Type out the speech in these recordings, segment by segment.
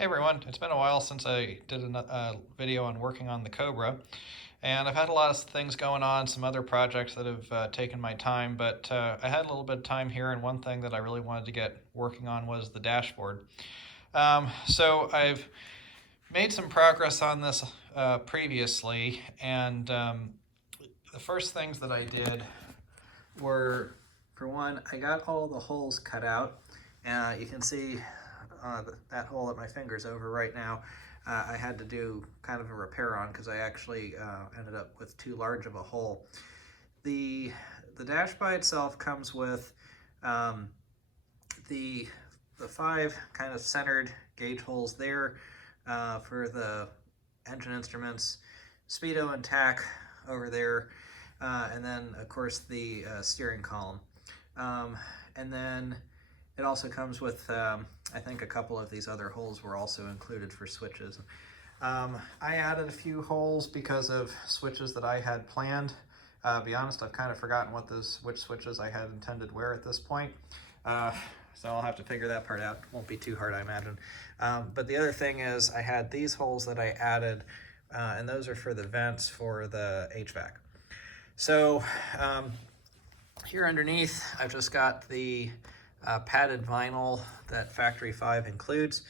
Hey everyone, it's been a while since I did a video on working on the Cobra, and I've had a lot of things going on, some other projects that have taken my time, but I had a little bit of time here, and one thing that I really wanted to get working on was the dashboard. So I've made some progress on this previously, and the first things that I did were, for one, I got all the holes cut out. You can see that hole that my finger's over right now. I had to do kind of a repair on because I actually ended up with too large of a hole. The dash by itself comes with the 5 kind of centered gauge holes there for the engine instruments, speedo and tach over there, and then of course the steering column. And then it also comes with, I think a couple of these other holes were also included for switches. I added a few holes because of switches that I had planned. Be honest, I've kind of forgotten which switches I had intended where at this point. So I'll have to figure that part out. Won't be too hard, I imagine. But the other thing is I had these holes that I added, and those are for the vents for the HVAC. So here underneath, I've just got the padded vinyl that Factory 5 includes.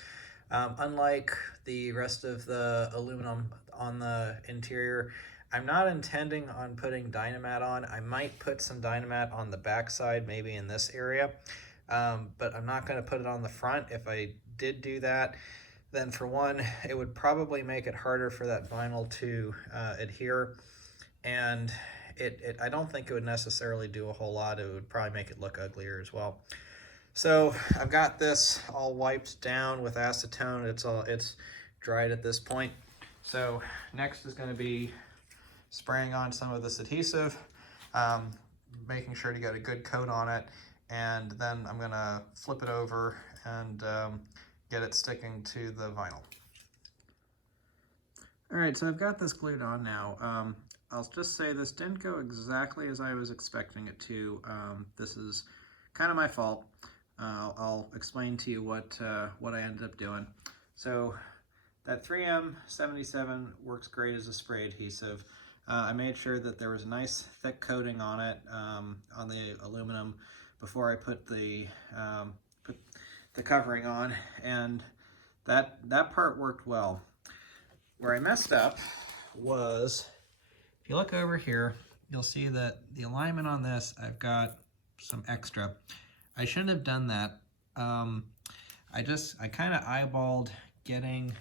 Unlike the rest of the aluminum on the interior, I'm not intending on putting Dynamat on. I might put some Dynamat on the back side, maybe in this area, but I'm not going to put it on the front. If I did do that, then for one, it would probably make it harder for that vinyl to adhere, and I don't think it would necessarily do a whole lot. It would probably make it look uglier as well. So I've got this all wiped down with acetone. It's dried at this point. So next is going to be spraying on some of this adhesive, making sure to get a good coat on it, and then I'm going to flip it over and get it sticking to the vinyl. Alright, so I've got this glued on now. I'll just say this didn't go exactly as I was expecting it to. This is kind of my fault. I'll explain to you what I ended up doing. So that 3M77 works great as a spray adhesive. I made sure that there was a nice thick coating on it, on the aluminum, before I put the covering on, and that part worked well. Where I messed up was, if you look over here, you'll see that the alignment on this, I've got some extra. I shouldn't have done that. I kind of eyeballed getting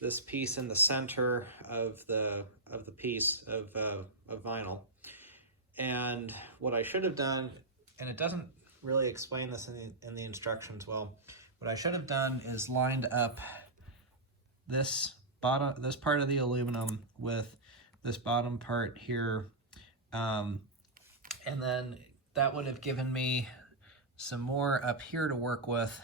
this piece in the center of the piece of vinyl, and what I should have done, and it doesn't really explain this in the instructions well, what I should have done is lined up this part of the aluminum with this bottom part here, and then that would have given me some more up here to work with,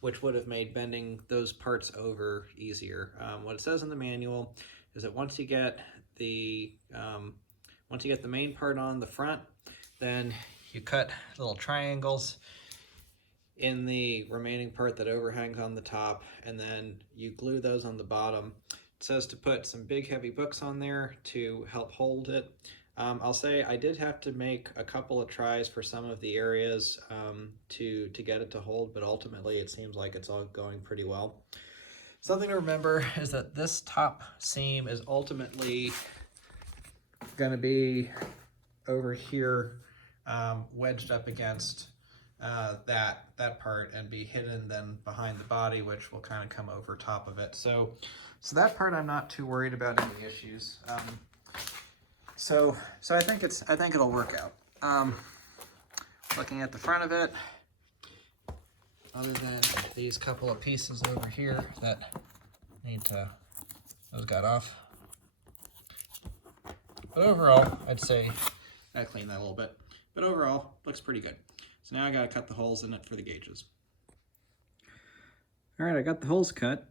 which would have made bending those parts over easier. What it says in the manual is that once you get the main part on the front, then you cut little triangles in the remaining part that overhangs on the top, and then you glue those on the bottom. It says to put some big heavy books on there to help hold it. I'll say I did have to make a couple of tries for some of the areas to get it to hold, but ultimately it seems like it's all going pretty well. Something to remember is that this top seam is ultimately going to be over here, wedged up against that part, and be hidden then behind the body, which will kind of come over top of it. So that part I'm not too worried about any issues. So I think it'll work out. Looking at the front of it, other than these couple of pieces over here that those got off. But overall, I'd say I clean that a little bit. But overall, looks pretty good. So now I gotta cut the holes in it for the gauges. All right, I got the holes cut.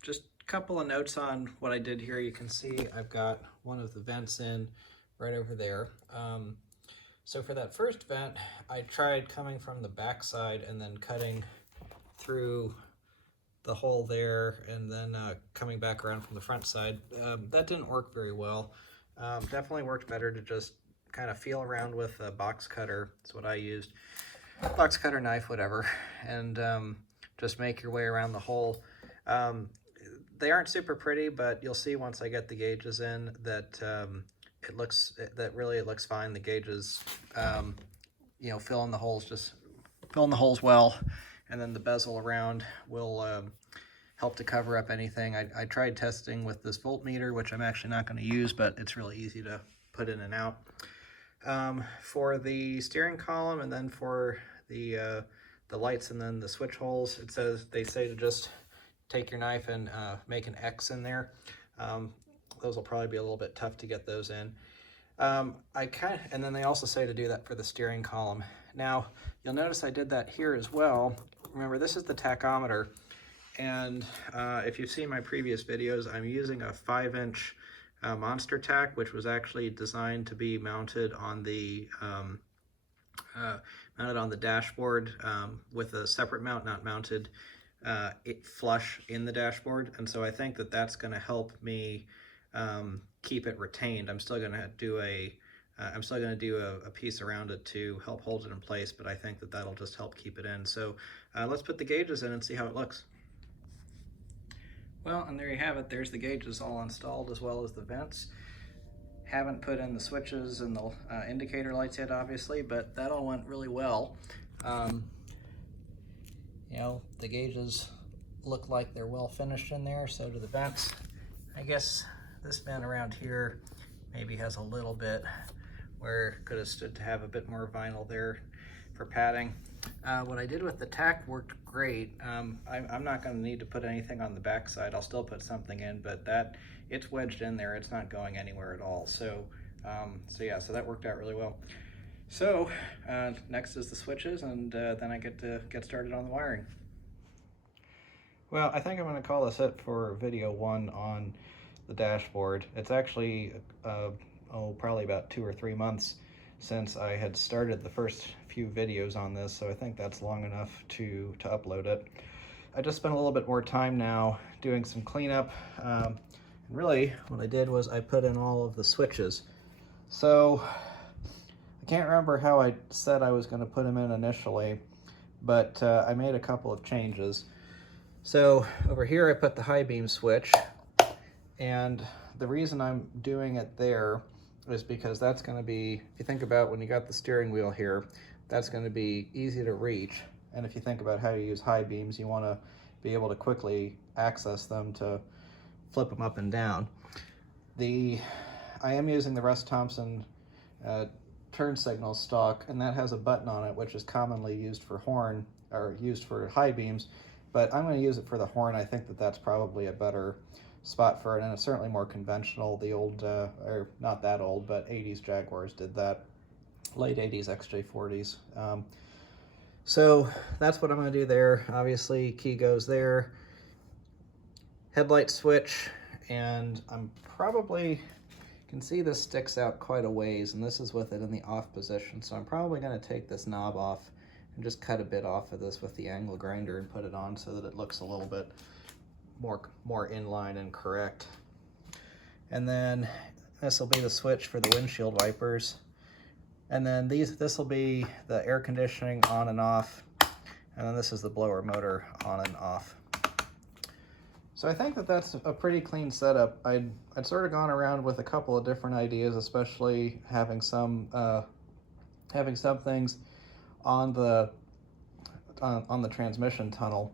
Just couple of notes on what I did here. You can see I've got one of the vents in right over there. So for that first vent, I tried coming from the back side and then cutting through the hole there and then coming back around from the front side. That didn't work very well. Definitely worked better to just kind of feel around with a box cutter. That's what I used. Box cutter, knife, whatever, and just make your way around the hole. They aren't super pretty, but you'll see once I get the gauges in that it looks fine. The gauges, you know, fill in the holes well, and then the bezel around will help to cover up anything. I tried testing with this voltmeter, which I'm actually not going to use, but it's really easy to put in and out. For the steering column and then for the lights and then the switch holes, they say to just take your knife and make an X in there. Those will probably be a little bit tough to get those in. And then they also say to do that for the steering column. Now, you'll notice I did that here as well. Remember, this is the tachometer, and if you've seen my previous videos, I'm using a 5-inch monster tack, which was actually designed to be mounted on the dashboard with a separate mount, not mounted it flush in the dashboard. And so I think that that's going to help me keep it retained. I'm still going to do a piece around it to help hold it in place, but I think that that'll just help keep it in. So let's put the gauges in and see how it looks. Well, and there you have it. There's the gauges all installed, as well as the vents. Haven't put in the switches and the indicator lights yet, obviously, but that all went really well. You know, the gauges look like they're well finished in there, so do the vents. I guess this vent around here maybe has a little bit where it could have stood to have a bit more vinyl there for padding. What I did with the tack worked great. I'm not going to need to put anything on the back side. I'll still put something in, but it's wedged in there. It's not going anywhere at all. So that worked out really well. So next is the switches, and then I get to get started on the wiring. Well, I think I'm going to call this it for video 1 on the dashboard. It's actually probably about 2 or 3 months since I had started the first few videos on this, so I think that's long enough to upload it. I just spent a little bit more time now doing some cleanup. And really what I did was I put in all of the switches. So I can't remember how I said I was going to put them in initially, but I made a couple of changes. So over here I put the high beam switch, and the reason I'm doing it there is because that's going to be, if you think about when you got the steering wheel here, that's going to be easy to reach. And if you think about how you use high beams, you want to be able to quickly access them to flip them up and down. I am using the Russ Thompson turn signal stock, and that has a button on it, which is commonly used for horn, or used for high beams, but I'm going to use it for the horn. I think that that's probably a better spot for it, and it's certainly more conventional. The old, or not that old, but 80s Jaguars did that, late 80s XJ40s. So that's what I'm going to do there. Obviously, key goes there. Headlight switch, and I'm probably, you can see this sticks out quite a ways, and this is with it in the off position, so I'm probably going to take this knob off and just cut a bit off of this with the angle grinder and put it on so that it looks a little bit more in line and correct. And then this will be the switch for the windshield wipers, and then this will be the air conditioning on and off, and then this is the blower motor on and off. So I think that that's a pretty clean setup. I'd sort of gone around with a couple of different ideas, especially having some things on the transmission tunnel,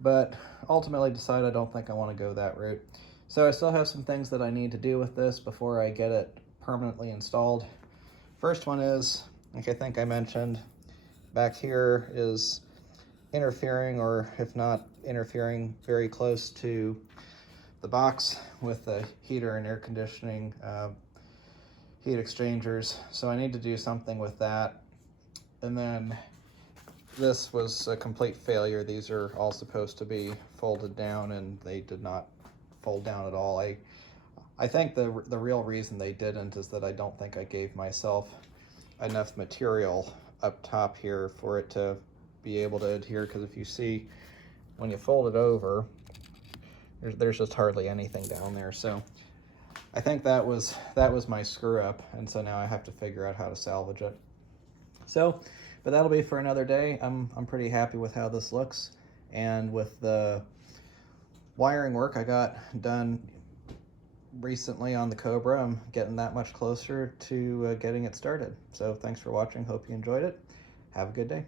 but ultimately decided I don't think I want to go that route. So I still have some things that I need to do with this before I get it permanently installed. First one is, like I think I mentioned, back here is interfering, or if not interfering, very close to the box with the heater and air conditioning heat exchangers. So I need to do something with that. And then this was a complete failure. These are all supposed to be folded down, and they did not fold down at all. I think the real reason they didn't is that I don't think I gave myself enough material up top here for it to be able to adhere, because if you see when you fold it over, there's just hardly anything down there. So I think that was my screw up, and so now I have to figure out how to salvage it. So, but that'll be for another day. I'm pretty happy with how this looks, and with the wiring work I got done recently on the Cobra, I'm getting that much closer to getting it started. So thanks for watching. Hope you enjoyed it. Have a good day.